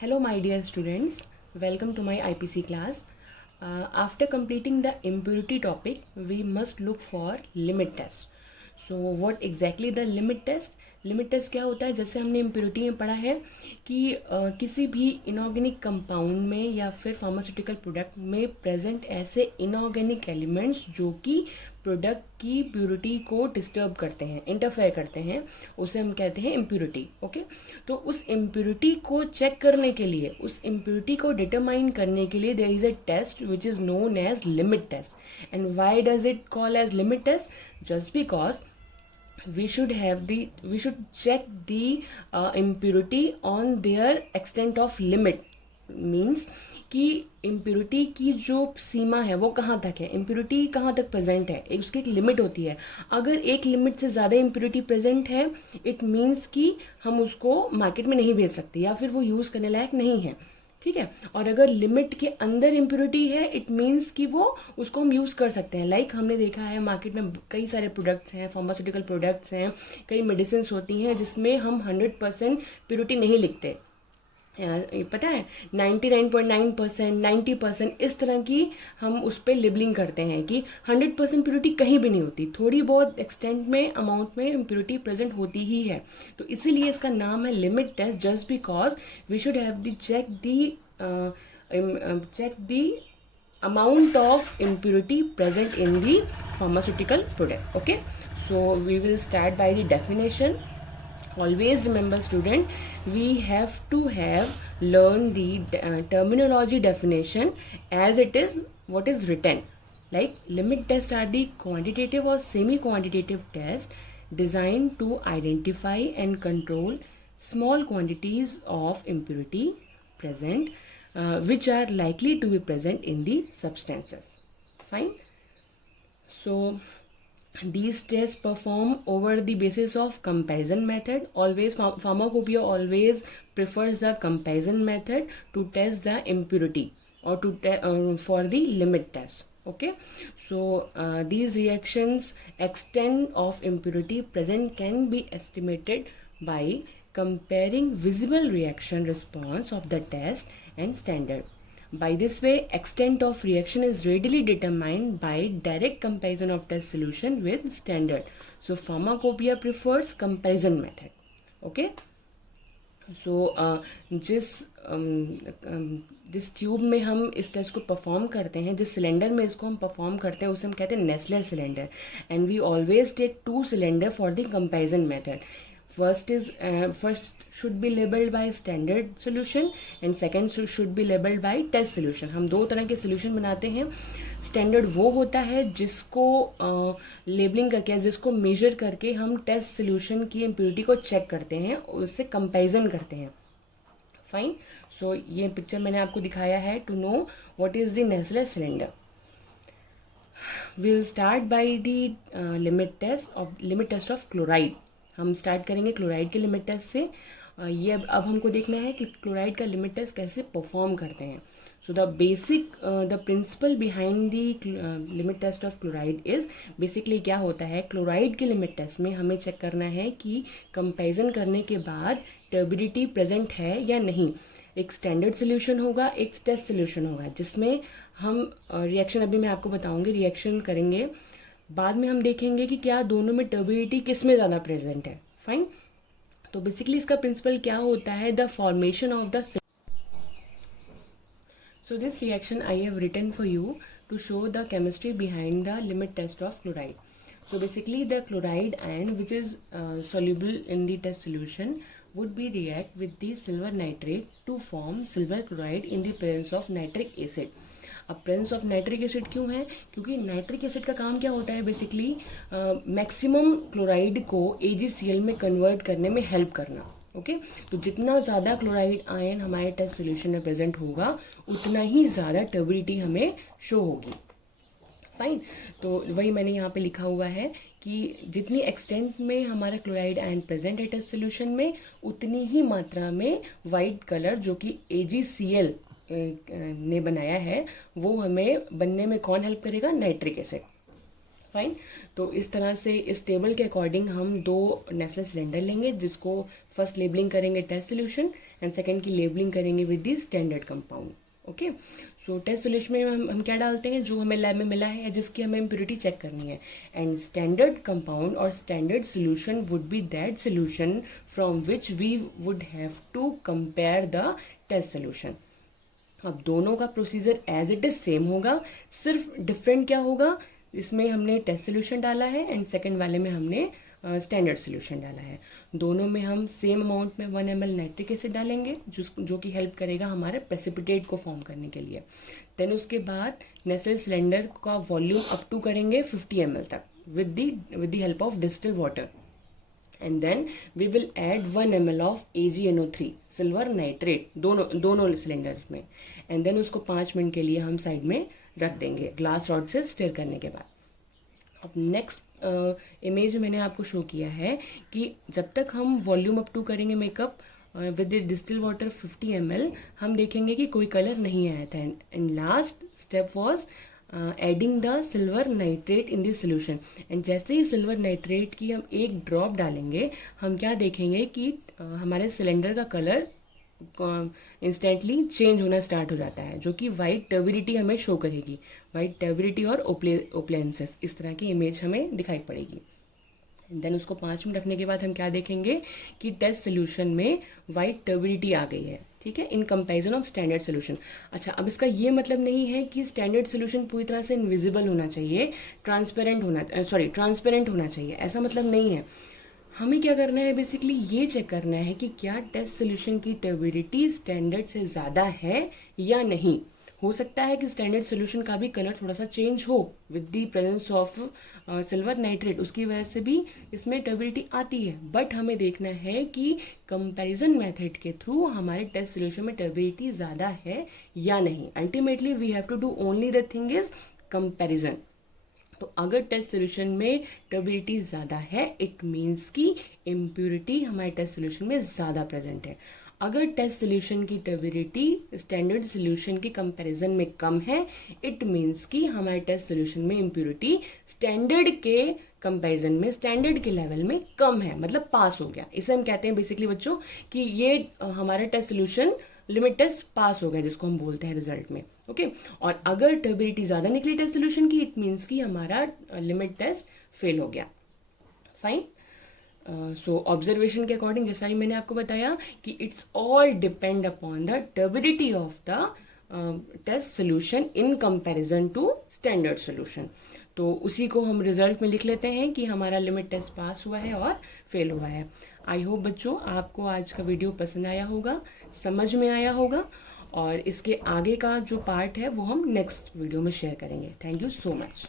Hello, my dear students. Welcome to my IPC class. After completing the impurity topic, we must look for limit test. So, what exactly the limit test? Limit test क्या होता है? जैसे हमने impurity में पढ़ा है कि किसी भी इनऑर्गेनिक कंपाउंड में या फिर फार्मास्यूटिकल प्रोडक्ट में प्रेजेंट ऐसे इनऑर्गेनिक एलिमेंट्स जो कि प्रोडक्ट की प्योरिटी को डिस्टर्ब करते हैं, इंटरफेयर करते हैं, उसे हम कहते हैं इम्प्योरिटी. ओके, तो उस इम्प्योरिटी को चेक करने के लिए, उस इम्प्योरिटी को डिटरमाइन करने के लिए there is a test which is known as limit test. And why does it call as limit test? Just because we should check the impurity on their extent of limit. Means कि impurity की जो सीमा है वो कहाँ तक है, impurity कहाँ तक प्रेजेंट है, उसकी एक लिमिट होती है. अगर एक लिमिट से ज़्यादा इम्प्योरिटी प्रेजेंट है, इट मीन्स कि हम उसको मार्केट में नहीं भेज सकते या फिर वो यूज़ करने लायक नहीं है. ठीक है. और अगर लिमिट के अंदर इम्प्योरिटी है, इट मीन्स कि वो उसको हम यूज़ कर सकते हैं. लाइक हमने देखा है मार्केट में कई सारे प्रोडक्ट्स हैं, फार्मास्यूटिकल प्रोडक्ट्स हैं, कई मेडिसिन होती हैं जिसमें हम 100% प्योरिटी नहीं लिखते. पता है 99.9%, 90% इस तरह की हम उस पर लेबलिंग करते हैं कि 100% प्योरिटी कहीं भी नहीं होती. थोड़ी बहुत एक्सटेंट में, अमाउंट में इम्प्योरिटी प्रेजेंट होती ही है. तो इसीलिए इसका नाम है limit test. Just because we should have the check the amount of impurity present in the pharmaceutical product. Okay, so we will start by the definition. Always remember student, we have to have learn the terminology definition as it is what is written. Like limit tests are the quantitative or semi-quantitative tests designed to identify and control small quantities of impurity present which are likely to be present in the substances. Fine. So these tests perform over the basis of comparison method. Always pharmacopoeia always prefers the comparison method to test the impurity or to for the limit test. Okay, so these reactions extent of impurity present can be estimated by comparing visible reaction response of the test and standard. By this way, extent of reaction is readily determined by direct comparison of test solution with standard. So pharmacopoeia prefers comparison method. Okay. So जिस tube में हम इस test को perform करते हैं, जिस cylinder में इसको हम परफॉर्म करते हैं, उसे हम कहते हैं Nessler cylinder. And we always take 2 cylinder for the comparison method. First should be labeled by standard solution and second should be labeled by test solution. हम 2 तरह के solution बनाते हैं. स्टैंडर्ड वो होता है जिसको लेबलिंग करके, जिसको मेजर करके हम टेस्ट सोल्यूशन की इम्प्योरिटी को चेक करते हैं, उससे कंपैरिजन करते हैं. फाइन. सो ये पिक्चर मैंने आपको दिखाया है to know what is the Nessler cylinder. Will start by the limit test of chloride. हम स्टार्ट करेंगे क्लोराइड के लिमिट टेस्ट से. ये अब हमको देखना है कि क्लोराइड का लिमिट टेस्ट कैसे परफॉर्म करते हैं. So the principle behind the limit test of chloride is basically क्या होता है, क्लोराइड के लिमिट टेस्ट में हमें चेक करना है कि कंपैरिजन करने के बाद टर्बिडिटी प्रेजेंट है या नहीं. एक स्टैंडर्ड सोल्यूशन होगा, एक टेस्ट सोल्यूशन होगा, जिसमें हम रिएक्शन, अभी मैं आपको बताऊंगी, रिएक्शन करेंगे. बाद में हम देखेंगे कि क्या दोनों में टर्बिडिटी किस में ज़्यादा प्रेजेंट है. फाइन. तो बेसिकली इसका प्रिंसिपल क्या होता है, the formation of the. So this reaction I have written for you to show the chemistry behind the limit test of chloride. So basically the chloride ion which is soluble in the test solution would be react with the silver nitrate to form silver chloride in the presence of nitric acid. अब presence of nitric acid क्यों है? क्योंकि nitric acid का काम क्या होता है, basically maximum chloride को AgCl में कन्वर्ट करने में हेल्प करना. ओके, तो जितना ज़्यादा क्लोराइड आयन हमारे टेस्ट सोल्यूशन में प्रेजेंट होगा, उतना ही ज़्यादा टर्बिडिटी हमें शो होगी. फाइन. तो वही मैंने यहाँ पे लिखा हुआ है कि जितनी एक्सटेंट में हमारा क्लोराइड आयन प्रेजेंट है टेस्ट सोल्यूशन में, उतनी ही मात्रा में वाइट कलर जो कि AgCl ने बनाया है, वो हमें बनने में कौन हेल्प करेगा, नाइट्रिक एसिड. फाइन। तो इस तरह से इस टेबल के अकॉर्डिंग हम 2 नेस्ले सिलेंडर लेंगे, जिसको फर्स्ट लेबलिंग करेंगे टेस्ट सोल्यूशन एंड सेकेंड की लेबलिंग करेंगे with the standard compound. Okay, so test solution में हम क्या डालते हैं, जो हमें लैब में मिला है या जिसकी हमें इम्प्योरिटी चेक करनी है। एंड स्टैंडर्ड कंपाउंड और standard solution would be that solution from which we would have to compare the test solution. अब दोनों का procedure as it is same होगा, सिर्फ डिफरेंट क्या होगा, इसमें हमने टेस्ट सोल्यूशन डाला है एंड सेकंड वाले में हमने स्टैंडर्ड सोल्यूशन डाला है। दोनों में हम सेम अमाउंट में 1 ml नाइट्रिक एसिड डालेंगे, जो कि हेल्प करेगा हमारे प्रेसिपिटेट को फॉर्म करने के लिए। देन उसके बाद नेसल सिलेंडर का वॉल्यूम अप टू करेंगे 50 ml तक with the help of distil water. And then we will add 1 ml of AgNO3 silver nitrate दोनों सिलेंडर में। एंड देन उसको 5 मिनट के लिए हम साइड में रख देंगे ग्लास रॉड से स्टिर करने के बाद। अब नेक्स्ट इमेज मैंने आपको शो किया है कि जब तक हम वॉल्यूम अप टू करेंगे makeup with distil water 50 ml, हम देखेंगे कि कोई कलर नहीं आया था। And last step was adding the silver nitrate in this solution. And जैसे ही सिल्वर नाइट्रेट की हम एक ड्रॉप डालेंगे, हम क्या देखेंगे कि हमारे सिलेंडर का कलर इंस्टेंटली चेंज होना स्टार्ट हो जाता है, जो कि वाइट टर्बिडिटी हमें शो करेगी। वाइट टर्बिडिटी और ओप्लेंसेस इस तरह की इमेज हमें दिखाई पड़ेगी। देन उसको 5 मिनट रखने के बाद हम क्या देखेंगे कि टेस्ट सोल्यूशन में वाइट टर्बिडिटी आ गई है, ठीक है, in comparison of standard solution. अच्छा, अब इसका ये मतलब नहीं है कि स्टैंडर्ड सोल्यूशन पूरी तरह से इनविजिबल होना चाहिए, ट्रांसपेरेंट होना चाहिए, ऐसा मतलब नहीं है। हमें क्या करना है, बेसिकली ये चेक करना है कि क्या टेस्ट सोल्यूशन की टर्बिडिटी स्टैंडर्ड से ज़्यादा है या नहीं। हो सकता है कि स्टैंडर्ड सोल्यूशन का भी कलर थोड़ा सा चेंज हो with the presence of silver nitrate, उसकी वजह से भी इसमें टर्बिडिटी आती है। बट हमें देखना है कि कंपैरिजन मेथड के थ्रू हमारे टेस्ट सोल्यूशन में टर्बिडिटी ज़्यादा है या नहीं। Ultimately we have to do only the thing is comparison. तो अगर टेस्ट सोल्यूशन में टर्बिडिटी ज़्यादा है, इट मीन्स कि इम्प्योरिटी हमारे टेस्ट सोल्यूशन में ज़्यादा प्रेजेंट है। अगर टेस्ट सोल्यूशन की टर्बिडिटी स्टैंडर्ड सोल्यूशन के कंपैरिजन में कम है, इट मीन्स कि हमारे टेस्ट सोल्यूशन में इम्प्योरिटी स्टैंडर्ड के कंपैरिजन में, स्टैंडर्ड के लेवल में कम है, मतलब पास हो गया। इसे हम कहते हैं बेसिकली बच्चों कि ये हमारा test solution limit test pass हो गया, जिसको हम बोलते हैं रिजल्ट में। ओके, और अगर टर्बिडिटी ज़्यादा निकली टेस्ट सोल्यूशन की, इट मीन्स कि हमारा लिमिट टेस्ट फेल हो गया। फाइन। सो ऑब्जर्वेशन के अकॉर्डिंग, जैसा ही मैंने आपको बताया कि it's all depend upon the turbidity of the test solution in comparison to standard solution. तो उसी को हम रिजल्ट में लिख लेते हैं कि हमारा लिमिट टेस्ट पास हुआ है और फेल हुआ है। आई होप बच्चों आपको आज का वीडियो पसंद आया होगा, समझ में आया होगा, और इसके आगे का जो पार्ट है वो हम नेक्स्ट वीडियो में शेयर करेंगे। Thank you so much.